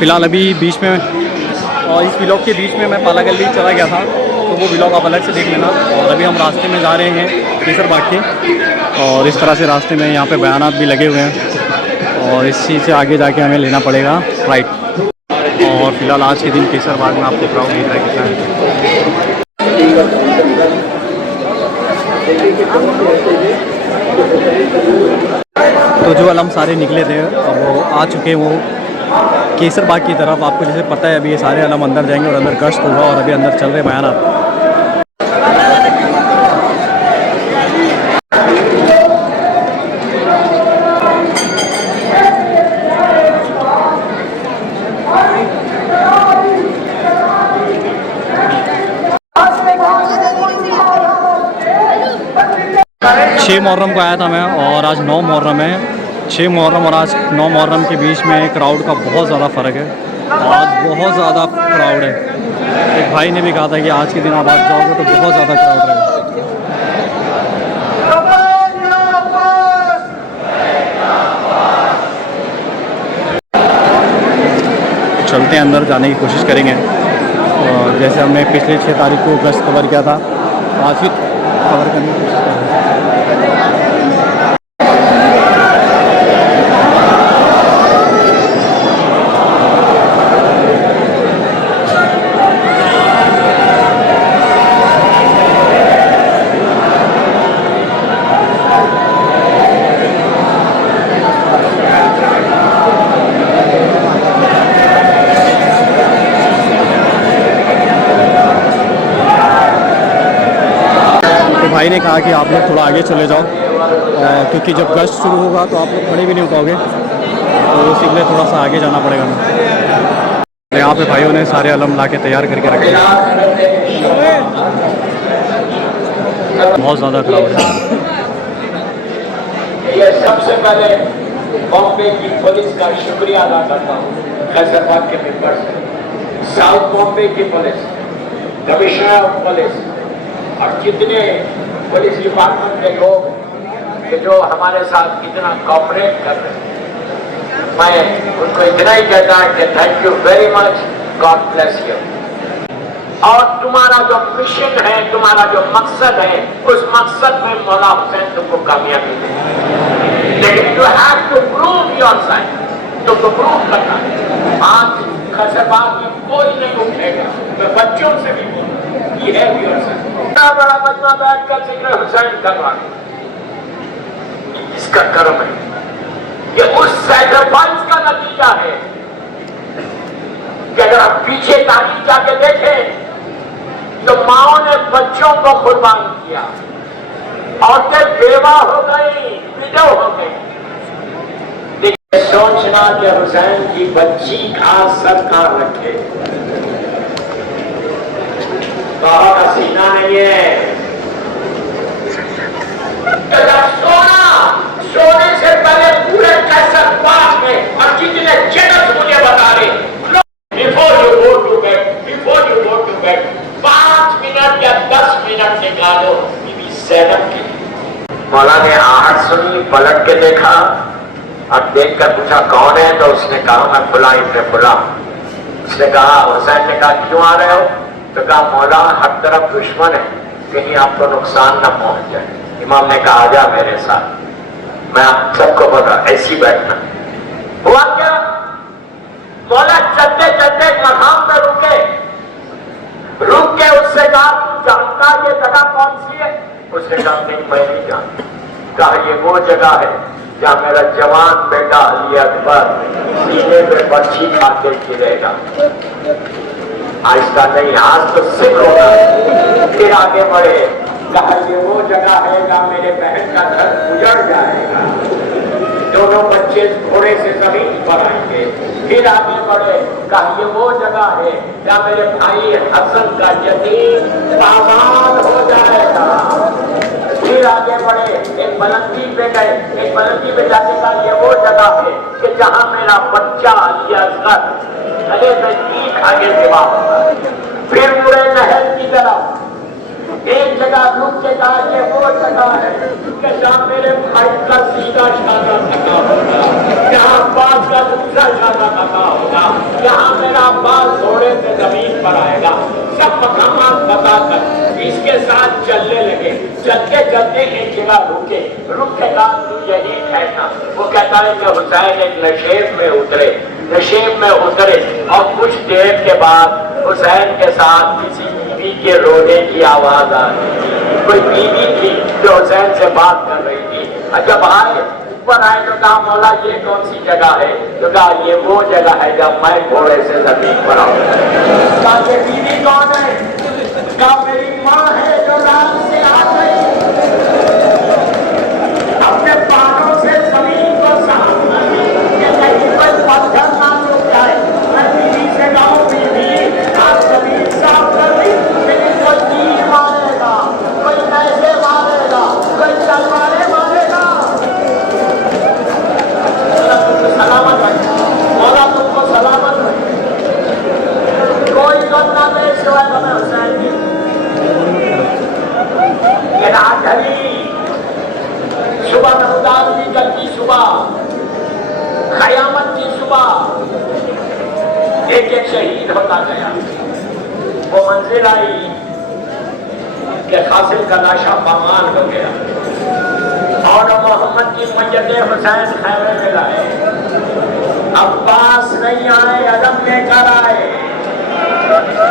फ़िलहाल अभी बीच में और इस व्लॉग के बीच में मैं पाला गली चला गया था, तो वो व्लॉग आप अलग से देख लेना। और अभी हम रास्ते में जा रहे हैं केसर बाग के, और इस तरह से रास्ते में यहाँ पे बयानात भी लगे हुए हैं, और इस चीज़ से आगे जाके हमें लेना पड़ेगा राइट। और फिलहाल आज के दिन केसर बाग में आपको क्राउड दिख रहा है कितना है। तो जो अलम सारे निकले थे वो आ चुके हैं वो केसर बाग की तरफ। आपको जैसे पता है अभी ये सारे अलम अंदर जाएंगे और अंदर गश्त होगा, और अभी अंदर चल रहे बयानात। 6 मुहर्रम को आया था मैं, और आज 9 मुहर्रम है। 6 मुहर्रम और आज 9 मुहर्रम के बीच में क्राउड का बहुत ज़्यादा फ़र्क है। आज बहुत ज़्यादा क्राउड है। एक भाई ने भी कहा था कि आज के दिन आप आज जाओगे तो बहुत ज़्यादा क्राउड रहेगा। चलते हैं अंदर, जाने की कोशिश करेंगे। और जैसे हमने पिछले 6 तारीख को गश्त कवर किया था, आज भी कवर करने की कोशिश करेंगे। भाई ने कहा कि आप लोग थोड़ा आगे चले जाओ, क्योंकि जब गश्त शुरू होगा तो आप लोग खड़े भी नहीं हो पाओगे, तो इसी लिए थोड़ा सा आगे जाना पड़ेगा हमें। यहाँ पे भाइयों ने सारे अलम ला के तैयार करके रखे हैं। बहुत ज़्यादा क्राउड है। ये सबसे पहले बॉम्बे की पुलिस का शुक्रिया अदा करता हूँ, कैसरबाग के मेंबर से, साउथ बॉम्बे की पुलिस, कमिश्नर ऑफ पुलिस और जितने पुलिस डिपार्टमेंट के लोग कि जो हमारे साथ इतना कोऑपरेट कर रहे हैं। मैं उनको इतना ही कहता हूं कि thank you very much, God bless you. और तुम्हारा जो मिशन है, तुम्हारा जो मकसद है, उस मकसद में मौला हुसैन तुमको कामयाबी दे। लेकिन you have to prove your side, तुमको प्रूव करना है। आज कैसरबाग में कोई नहीं उठेगा, मैं बच्चों से भी बोलूं, ये है योर साइड। बड़ा बदमा बैठ कर जिक्र हुसैन करवा, इसका कर्म है, ये उस सैक्रिफाइस का नतीजा है कि अगर आप पीछे तारीख जाके देखें तो माओ ने बच्चों को कुर्बान किया, औरतें बेवा हो गई, विधव हो गई। लेकिन सोचना कि हुसैन की बच्ची का सरकार रखे, बाबा का सीना नहीं है। सोने से पहले पूरे कैसरबाग में और जितने जगत मुझे बता रहे, before you go to bed, before you go to bed 5 minute या 10 मिनट निकालो बीबी ज़ैनब के। मौला ने आहट सुनी, पलट के देखा और देखकर पूछा कौन है, तो उसने कहा मैं फुला इब्ने फुला। उसने कहा, हुसैन ने कहा क्यों आ रहे हो, तो कहा मौला हर तरफ दुश्मन है, कहीं आपको नुकसान न पहुंच जाए। इमाम ने कहा जा मेरे साथ, मैं आप सबको बता, ऐसी बैठना। हुआ क्या, मौला चलते चलते मकाम पे रुके, रुक के उससे कहा तू जानता ये जगह कौन सी है? उसने कहा नहीं मैं नहीं जानता। कहा ये वो जगह है जहां मेरा जवान बेटा अली अकबर सीने पे बच्ची खाते गिरेगा। आहिस्ता नहीं, आज तो सिख होगा। फिर आगे बढ़े, कहा ये वो जगह है जहां मेरे बहन का घर उजड़ जाएगा, दोनों बच्चे घोड़े से जमीन पर आएंगे। फिर आगे बढ़े, कहा ये वो जगह है जहां मेरे भाई हसन का यतीम आबाद हो जाएगा। फिर आगे बढ़े, एक बुलंदी पे गए, एक बुलंदी पे जाके कहा ये वो जगह है कि जहां मेरा बच्चा अली असगर गले में ईख आगे सिवा होगा। फिर मुड़े नहर की तरफ, एक जगह रुक के कहा ये वो जगह है कि जहां मेरे भाई का सीधा शादा सका होगा, जहां अब्बास का मेरा दूसरा इशारा पता होगा, यहाँ मेरा अब्बास घोड़े से जमीन पर आएगा, सब मकामात बताकर इसके साथ चलने लगे। चलते चलते एक जगह रुके, रुकेगा तो यही ठहरना। वो कहता है कि हुसैन एक नशेब में उतरे, नशेब में उतरे और कुछ देर के बाद हुसैन के साथ किसी बीवी के रोने की आवाज आ रही। कोई बीवी थी जो हुसैन से बात कर रही थी। और जब आए ऊपर आए तो कहा मौला ये कौन सी जगह है? तो कहा ये वो जगह है जब मैं घोड़े से जमीन पर आऊँ। कहा ये बीवी कौन है? कहा मेरी माँ है जो रात से आ गई, अपने पैरों से जमीन को साफ करने के कहीं पर पत्थर ना टूट जाए। मैं बीवी से कहूँ बीवी आप जमीन साफ कर दी, लेकिन कोई तीर मारेगा, कोई पैसे मारेगा, कोई तलवारें मारेगा, तुमको सलामत रहे, मौला तुमको सलामत रहे। कोई गम ना दे सिवाय हमें हुसैन की। ये रात ढली, सुबह नमदार की जल्दी सुबह, कयामत की सुबह, एक एक शहीद होता गया। वो मंजिल आई कि कासिम का लाशा पामाल हो गया और मोहम्मद की मय्यत हुसैन खैमे में लाए। अब्बास नहीं आए, अदम लेकर आए।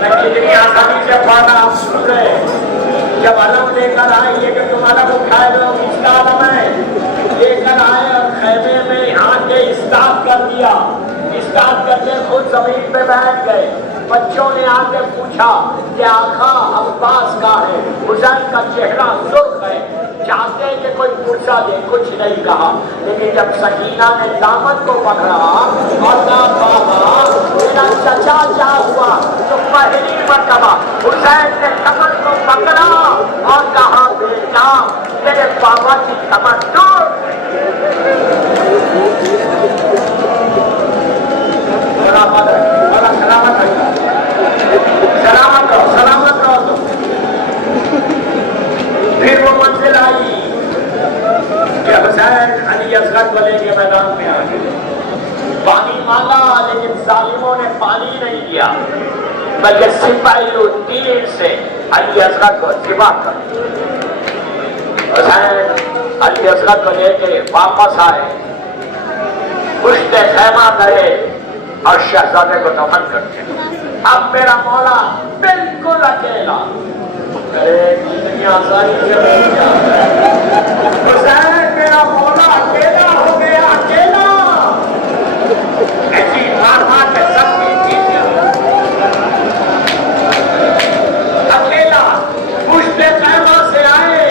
मैं कितनी आसानी से पढ़ा, आप सुन रहे। जब अलम लेकर आए ये कि तुम अलम उठाए लो, इसका अलम है, लेकर आए और खैमे में यहाँ के इस्ताद कर दिया। इस्ताद करके खुद जमीन पे बैठ गए। बच्चों ने आके पूछा कि आखा अब्बास का है, हुसैन का चेहरा सुर्ख है, चाहते हैं कि कोई पुरसा दे। कुछ नहीं कहा, लेकिन जब सकीना ने दामन को पकड़ा और कहा बाबा मेरा चचा क्या हुआ, तो पहली मरतबा हुसैन ने कमर को पकड़ा और कहा बेटा मेरे बाबा की कमर तोड़। सलामत रहो, सलामत रहो तुम। फिर वो मंजिल आई कि हुसैन अली असगर को लेके मैदान में आ गए। पानी मांगा लेकिन जालिमों ने पानी नहीं दिया, बल्कि सिपाही तीर से अली असगर को जिबा कर। हुसैन अली असगर को लेके वापस आए, पुश्ते खैमा गए और शहजादे को दफन करते। अब मेरा मौला बिल्कुल अकेला। कितनी आसानी से हुसैन मेरा मौला अकेला हो गया, अकेला। ऐसी मार मार के सबकी चीजें अकेला पुश्ते खैमा से आए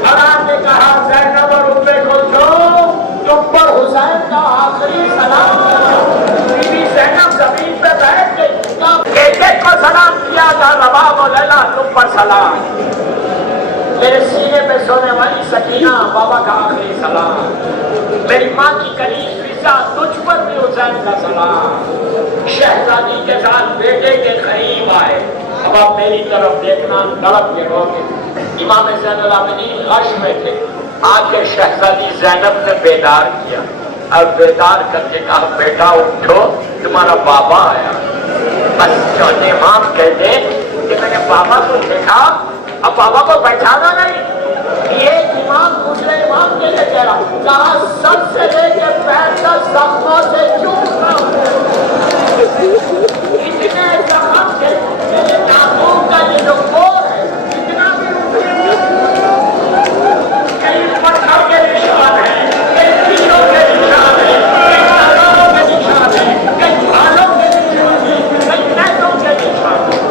और आपने कहा ज़ैनब और उम्मे कुलसूम तुम पर हुसैन का आखिरी सलाम। बीवी ज़ैनब जमीन पे बैठ गई, एक को सलाम किया था, रबाब और लैला तुम पर सलाम। मेरे सीने पे सोने वाली सकीना बाबा का आखिरी सलाम। मेरी माँ की करीब फिजा तुझ पर भी हुसैन का सलाम। शहजादी के साथ बेटे के करीब आए। अब आप मेरी तरफ देखना, तड़प के रोगे। इमाम ज़ैनुल आबिदीन गश में थे, आके शहजादी ज़ैनब ने बेदार किया और बेदार करके कहा बेटा उठो तुम्हारा बाबा आया। बस जो इमाम कहते कि मैंने बाबा को देखा, अब बाबा को पहचाना नहीं। ये इमाम दूसरे इमाम के लिए कह रहा, कहा सबसे लेके पैर तक जख्मों से चूक रहा हूं। इतने जख्म के मेरे नाखून का ये जो कोर है, इतना भी कई पत्थर के निशान है, कई कीड़ों के निशान है, कई तलवारों के निशान है, कई भालों के निशान है, कई नैनों के निशान है।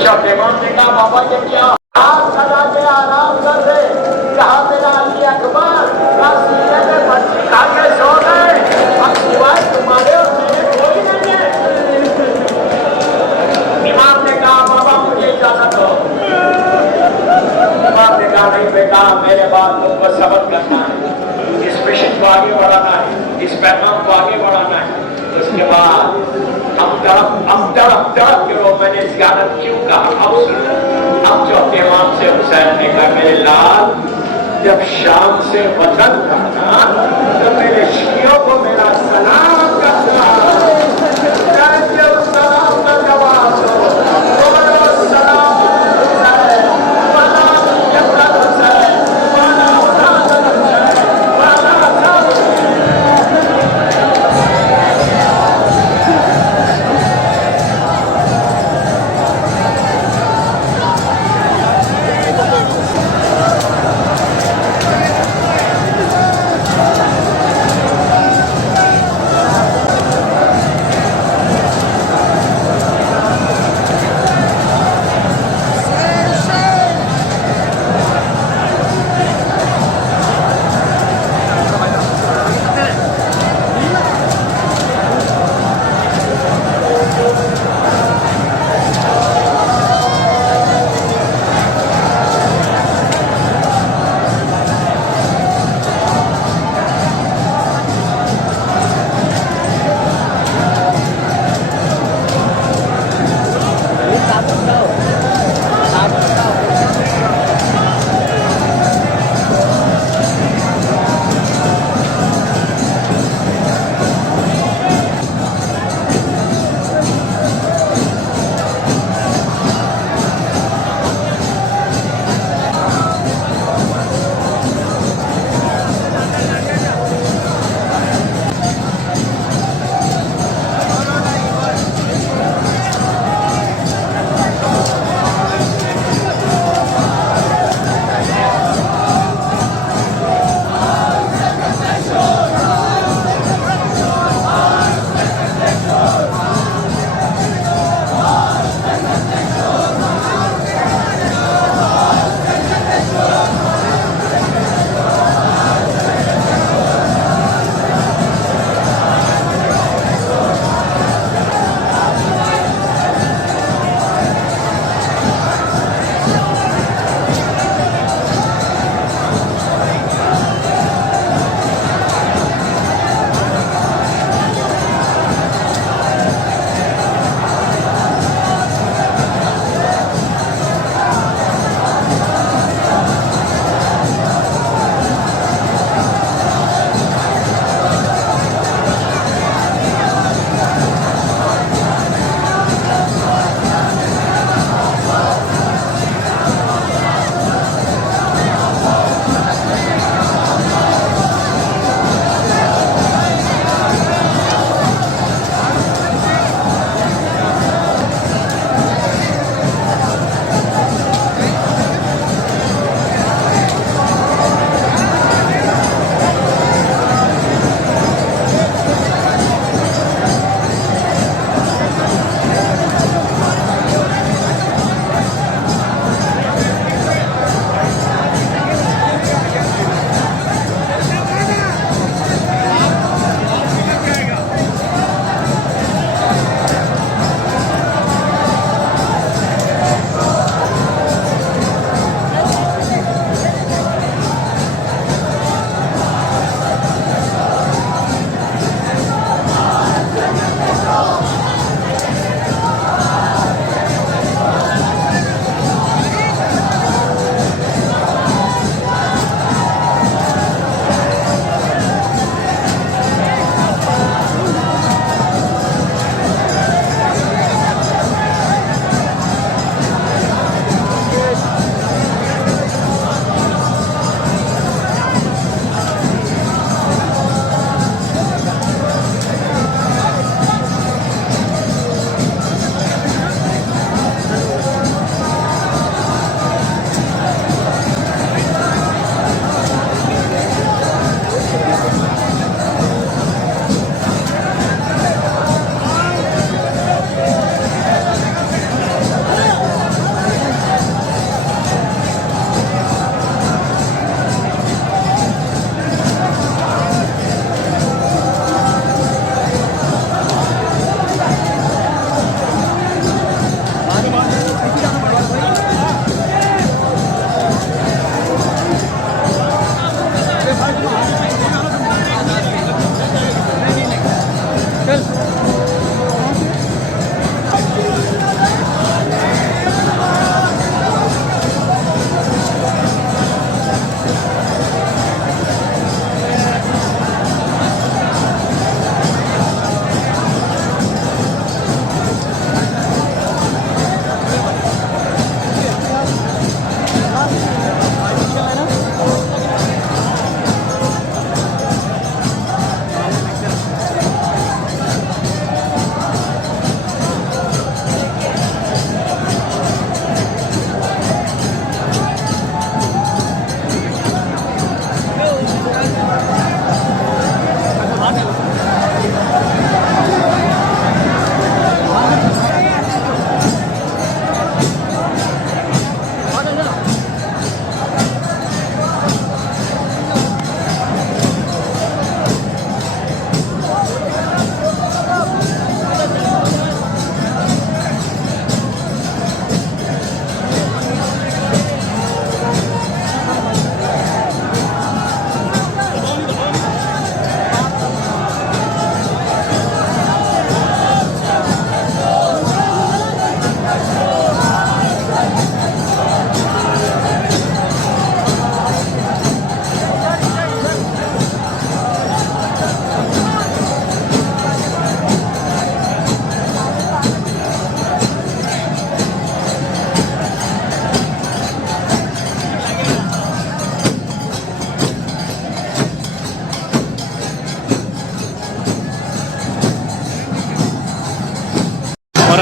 जब इमाम ने कहा बाबा ये क्या, हाथ लगा के आराम कर दे, कहा मेरा अली अकबर सीने में मच्छी खा के सो गए, अब सिवाय तुम्हारे और मेरे कोई नहीं है। इमाम ने कहा बाबा मुझे इजाजत दो। इमाम ने कहा नहीं बेटा मेरे बाद तुमको सबक करना है, इस मिशन को आगे बढ़ाना है, इस पैगाम को आगे बढ़ाना है। उसके बाद हम तड़प के रो, मैंने जियारत क्यों कहा अब सुनो। हम जो इमाम से हुसैन ने कहा मेरे लाल जब शाम से वतन करना तो मेरे शियों को मेरा सलाम करना। सलाम का जवाब दो, बोलो सलाम हुसैन, वाला जन्नत हुसैन, वाला उदाहरण हुसैन, वाला सब।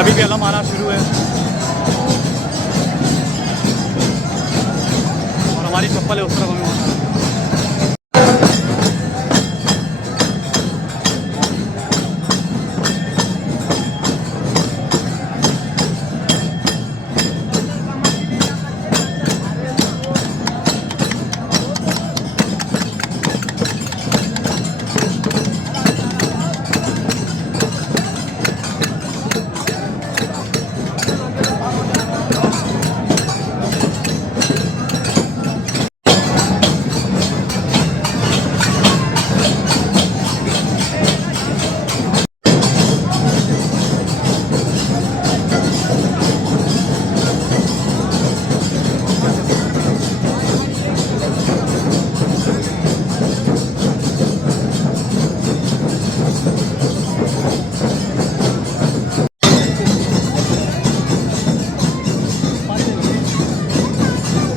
अभी भी अलम आना शुरू है और हमारी चप्पल है उस तरफ हमें वहाँ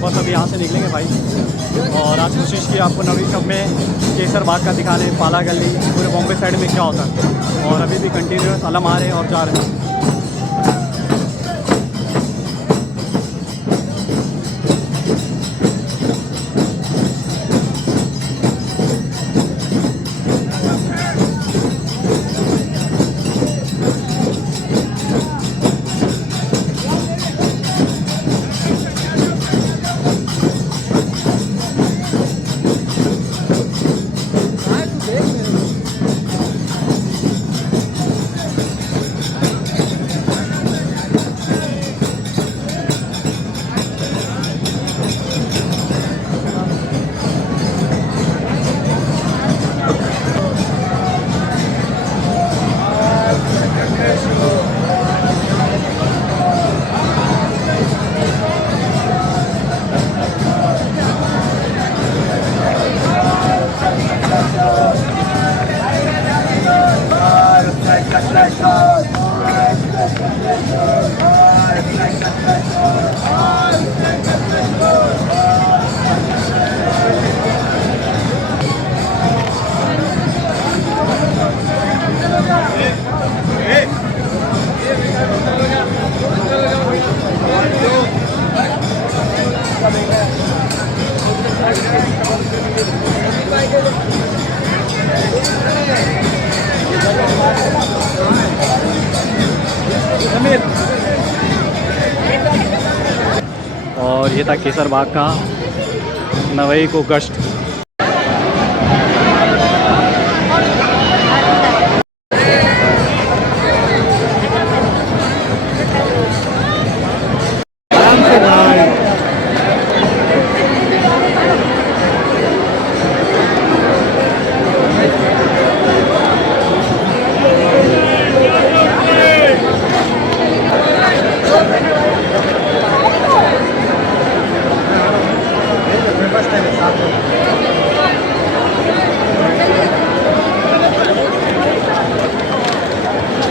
बस अभी यहाँ से निकलेंगे भाई। और आज कोशिश की आपको नवी शब में केसर बाग का दिखाने, पाला गली, पूरे बॉम्बे साइड में क्या होता है। और अभी भी कंटिन्यूस अलम आ रहे हैं और जा रहे हैं। और ये था केसर बाग का नवई को गश्त।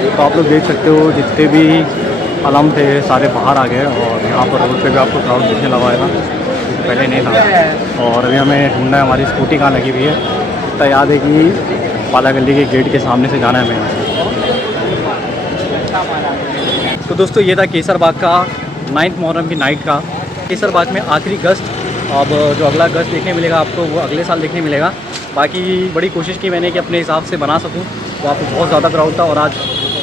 तो आप लोग देख सकते हो जितने भी अलम थे सारे बाहर आ गए और यहाँ पर रोड पे भी आपको क्राउड दिखने लगा है ना, पहले नहीं था। और अभी हमें ढूंढना है हमारी स्कूटी कहाँ लगी हुई है। तो याद है कि पाला गली के गेट के सामने से जाना है हमें। तो दोस्तों ये था केसर बाग का 9th मुहर्रम की नाइट का केसर बाग में आखिरी गश्त। अब जो अगला गश्त देखने मिलेगा आपको वो अगले साल देखने मिलेगा। बाकी बड़ी कोशिश की मैंने कि अपने हिसाब से बना सकूँ। तो आपको बहुत ज़्यादा क्राउड था और आज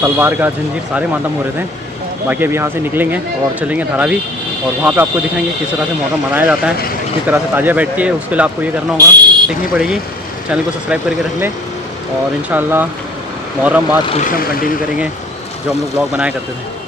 तलवार का जंजीर सारे मातम हो रहे थे। बाकी अभी यहाँ से निकलेंगे और चलेंगे धारावी और वहाँ पे आपको दिखाएंगे किस तरह से मुहर्रम मनाया जाता है, किस तरह से ताजिया बैठती है। उसके लिए आपको ये करना होगा, देखनी पड़ेगी। चैनल को सब्सक्राइब करके रख लें और इंशाअल्लाह मुहर्रम बाद कुछ हम कंटिन्यू करेंगे जो हम लोग ब्लॉग बनाया करते थे।